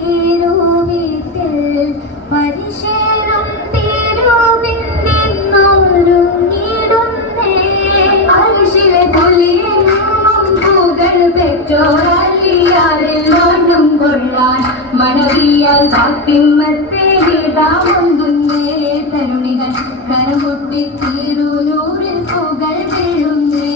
തിരുവീട്ടിൽ പരിശേരും തിരുവിന്നൊരുങ്ങിടുന്നേ അരിശിലെ കൊല്ലിയെങ്ങും പൂകൾ പെറ്റോരലിയാറിൽ മണ്ണും കൊള്ളാൻ മണവിയാൽ കാത്തിമ്മത്തെ ഗീതാമൊന്തുന്നേ തരുണികൾ കരമുട്ടി തിരുനൂറിൽ പൂകൾ വീഴുന്നേ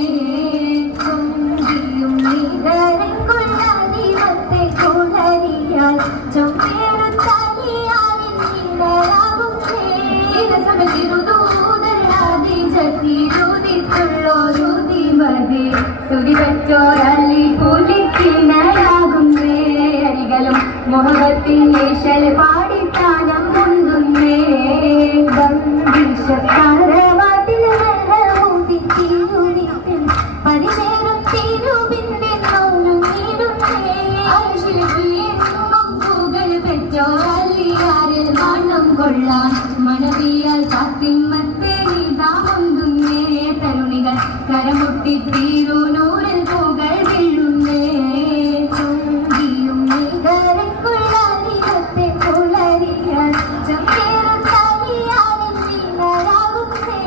കൊണ്ടിയും നീതരങ്കുള്ള ദീപത്തെ കുളരിയാൽ ചൊമ്പേറുത്തലിയാലിൻ നീടലാകുന്നേ തിരുതിത്തുള്ളോരുതിമതി സ്തുതി വെച്ചോരല്ലി പുലിക്കിണയാകുന്നേ അരികളും മുഹബത്തിൻ ഈശൽ പാടിത്താനം മുന്തുന്നേ ബന്ദിഷത്താരവാട്ടിൽ വെള്ളമൂതി തിരുവിത്തിൽ പരിശേരും തിരുവിന്റെ നോരുങ്ങിടുന്നേ അരിശിലെങ്ങും പൂകൾ പെറ്റോരല്ലിയാരിൽ മണം കൊള്ളാൻ മണവിയാൽ കാത്തിമ്മത്തെ നീതാമൊന്തുന്നേ തരുണികൾ കരമുട്ടി തിരുനൂറിൽ പൂകൾ വീഴുന്നേ ചുങ്കിയും നീകരക്കുള്ള ദീപത്തെ കുളരിയാൽ ചൊമ്പേറുത്തലിയാലിൻ നീടലാകുന്നേ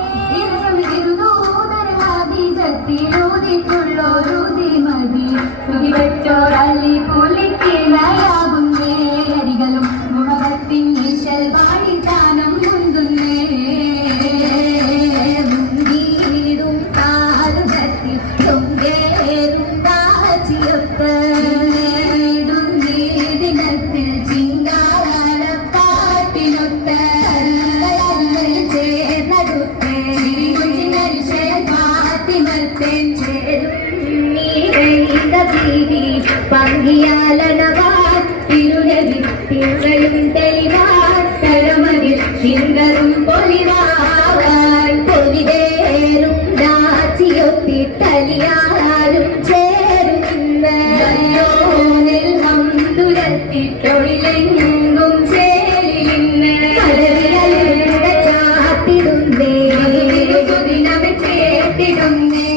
തിരുതിത്തുള്ളോരുതിമതി സ്തുതി വെച്ചോരല്ലി പുലിക്കിണയാകുന്നേ അരികളും മുഹബത്തിൻ ഈശൽ പാടിത്താനം മുന്തുന്നേ മുന്തിയിടും കാലുകത്തിൽ ചൊങ്കേറും കാച്ചിയൊത്ത് ദിനത്തിൽ ചിങ്കാരപ്പാട്ടിനൊത്ത് ചേർന്നടുത്തേ പാത്തിമർത്തേൻ ചേരും പങ്കിയാലനവാൻ തിരുനവി തിങ്കളും തെളിവാൻ തരമതിൽ തിങ്കളും പൊലിവാൻ പൊലിവേറും ദാച്ചിയൊത്തിട്ടലിയാലും ചേരുന്ന ഹംദുരത്തിട്ടൊഴിലെങ്കും ചേലിന്ന് കരവിരലുണ്ട ചാത്തിടുന്നേ സുദിനമെ ചേർത്തിടുന്നേ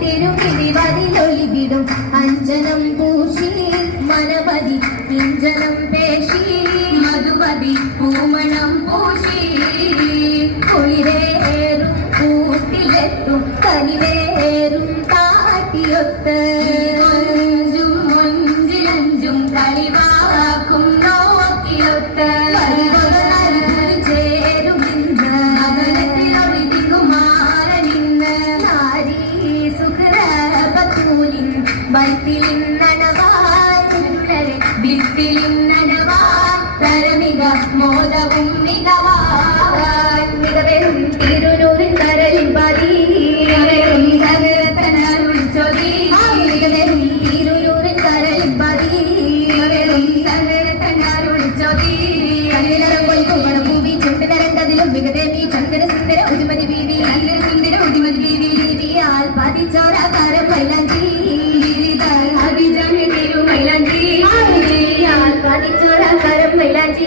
തിരുവിധിവതിലൊളിവിടും അഞ്ജനം പൂശി മനമതി കിഞ്ചനം പേശി മധുവതി പൂമണം പൂശി കുളിരേറും കൂട്ടിലെത്തും കനിവേറും കാട്ടിയൊത്ത് മൊഞ്ചിലഞ്ചും കളിവാക്കും നോക്കിയൊത്ത് ചേരുമിന്ന് മകനത്തിലൊളിതികുമാരനിന്ന് നാരീ സുഖരൂലിൻ വൈത്തിലിന്നനവാരുളരെ വിത്തിലിന്നനവാൻ തരമിക മോദവും മികവാൻ മികവരും തിരുനൂറിൻ കരലിൻ പതി സകലത്തനരുൾ ചൊല്ലി മികവരും തിരുനൂറിൻ കരലിൻ പതി സകലത്തനരുൾ ചൊല്ലി കല്ലിനരം കൊൽക്കുമണം ഭൂമി ചുണ്ട് നരണ്ടതിലും മികതേമി ചന്ദ്ര സുന്ദര ഉദിമതി ബീവി ചന്ദ്ര സുന്ദര ഉദിമതി ബീവി ബീവിയാൽ പതിച്ചോര കരം മൈലാഞ്ചി പതിച്ചോര കരം മൈലാഞ്ചി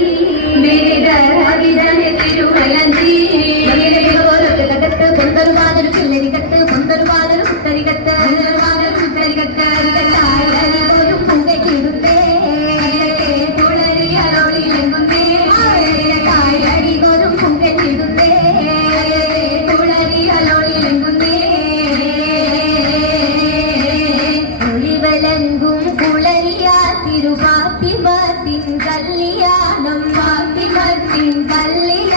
കത്ത് പൊന്തരുവാനൊരു കില്ലരികത്ത് പൊന്തരുവാനൊരു കുത്തരികത്ത് ഒരു പൂകയ്ക്കിടുന്നേ തുളരിയലോളിലെങ്ങുന്നേ അരികൊരും പൂകയ്ക്കിടുന്നേ തുളരിയലോളിലെങ്ങുന്നേ ഒളിവലങ്കും കുളരിയാ തിരുവാത്തിമത്തിൻ കല്യാണം വാത്തിമത്തിൻ കല്യാണം